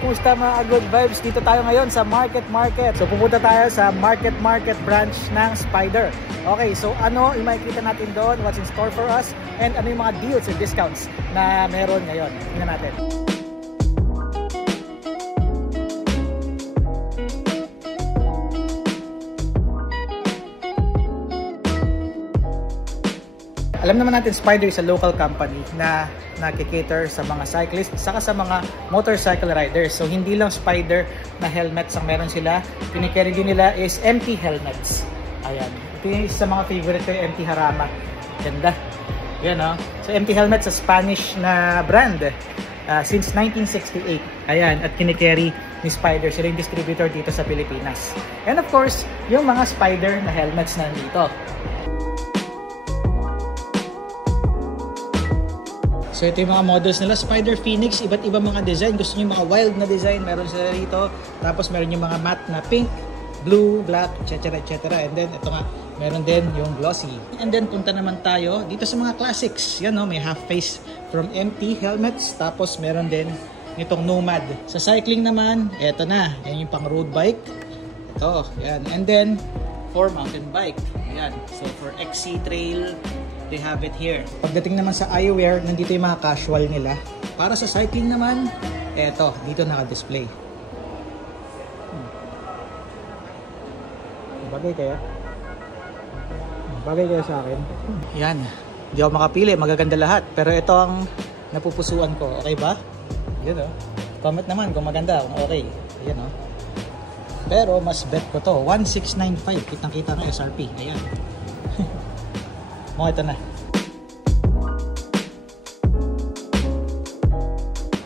Kumusta mga good vibes? Dito tayo ngayon sa Market. So pupunta tayo sa Market branch ng Spyder. Okay, so ano yung makikita natin doon, what's in store for us, and ano yung mga deals and discounts na meron ngayon. Tingnan natin. Alam naman natin, Spyder is a local company na nagki-cater sa mga cyclists saka sa mga motorcycle riders. So hindi lang Spyder na helmets ang meron sila. Pinicarry din nila is MT helmets. Ayan. Ito yung isa sa mga favorite ko, yung MT Harama. Ganda. Yan o. So MT helmets sa Spanish na brand since 1968. Ayan. At kinicarry ni Spyder. Sila yung distributor dito sa Pilipinas. And of course, yung mga Spyder na helmets na nandito. So ito yung mga models nila, Spyder Phoenix, iba't ibang mga design. Gusto niyo mga wild na design, meron sila rito. Tapos meron yung mga matte na pink, blue, black, etc. And then ito nga, meron din yung glossy. And then punta naman tayo dito sa mga classics. Yan o, may half face from MT helmets. Tapos meron din nitong Nomad. Sa cycling naman, eto na, yan yung pang road bike. Ito, yan. And then for mountain bike. Yan. So for XC Trail, they have it here. Pagdating naman sa eyewear, nandito yung mga casual nila. Para sa cycling naman, eto, dito naka-display. Bagay kaya? Bagay kaya sa akin? Yan. Hindi ako makapili, magaganda lahat. Pero ito ang napupusuan ko. Okay ba? Yan o. Comment naman kung maganda, kung okay. Yan o. Pero mas bet ko to. 1695. Kitang-kita ng SRP. Ayan. Oh, ito na.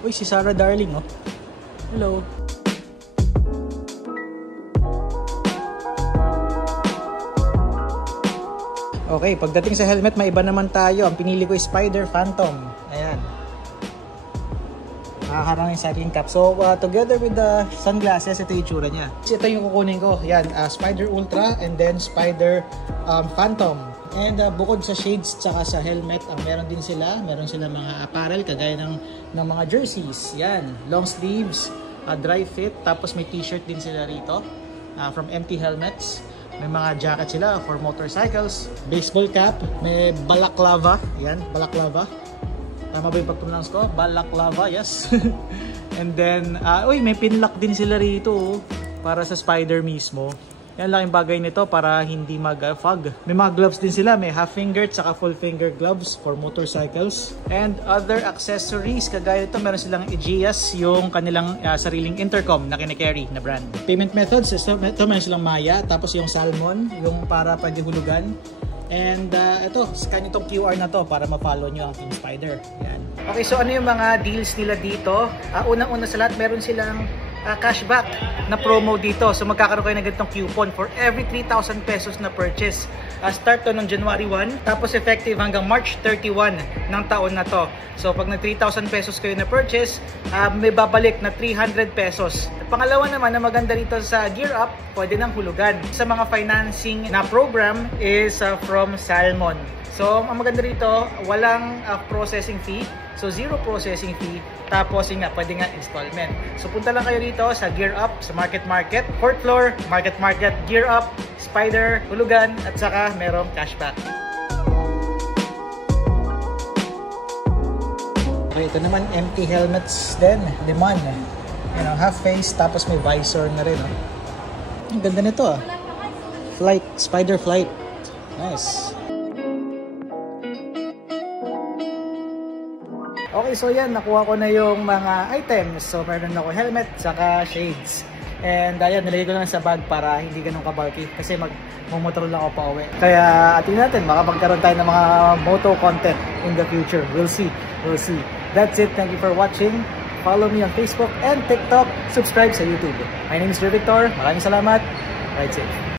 Uy, si Sarah Darling, oh. Hello. Okay, pagdating sa helmet, may iba naman tayo. Ang pinili ko is Spyder Phantom. Ayan. Nakakarang yung cycling cap. So, together with the sunglasses, ito yung itsura niya. Ito yung kukunin ko. Yan, Spyder Ultra and then Spyder Phantom. And bukod sa shades tsaka sa helmet, ang meron din sila, meron sila mga apparel kagaya ng mga jerseys. Yan, long sleeves, dry fit, tapos may t-shirt din sila rito from MT helmets. May mga jacket sila for motorcycles, baseball cap, may balaclava. Yan, balaclava. Tama ba yung pag-pronounce ko? Balaclava, yes. And then, uy, may pinlock din sila rito para sa Spyder mismo. Yan lang yung bagay nito para hindi mag-fog. May mga gloves din sila. May half finger at full finger gloves for motorcycles. And other accessories. Kagaya ito, meron silang Aegeus, yung kanilang sariling intercom na kinicarry na brand. Payment methods, ito meron silang Maya. Tapos yung Salmon, yung para pwede hulugan. And ito, scan itong QR na to para ma-follow nyo ang Team Spyder. Yan. Okay, so ano yung mga deals nila dito? Unang-una sa lahat, meron silang cashback na promo dito. So magkakaroon kayo ng ganitong coupon for every 3,000 pesos na purchase. Start to ng January 1, tapos effective hanggang March 31 ng taon na to. So pag nag 3,000 pesos kayo na purchase, may babalik na 300 pesos. Pangalawa naman na maganda rito sa Gear Up, pwede nang hulugan. Sa mga financing na program is from Salmon. So, ang maganda rito, walang processing fee. So, zero processing fee. Tapos, yun nga, pwede nga installment. So, punta lang kayo rito sa Gear Up, sa Market. 4th floor, Market, Gear Up, Spyder, hulugan, at saka merong cashback. Okay, ito naman, MT helmets din. Demand. You know, half face, tapos may visor na rin. Ang ganda nito, Flight, Spyder Flight. Nice. Okay, so yan, nakuha ko na yung mga items. So, meron ako helmet, saka shades. And ayan, nilagay ko lang sa bag para hindi ganun ka-bulky. Kasi mag-motor lang ako pa uwi. Kaya atin natin, makapagkaroon tayo ng mga moto content in the future. We'll see. That's it. Thank you for watching. Follow me on Facebook and TikTok. Subscribe sa YouTube. My name is Victor. Maraming salamat. Ride safe.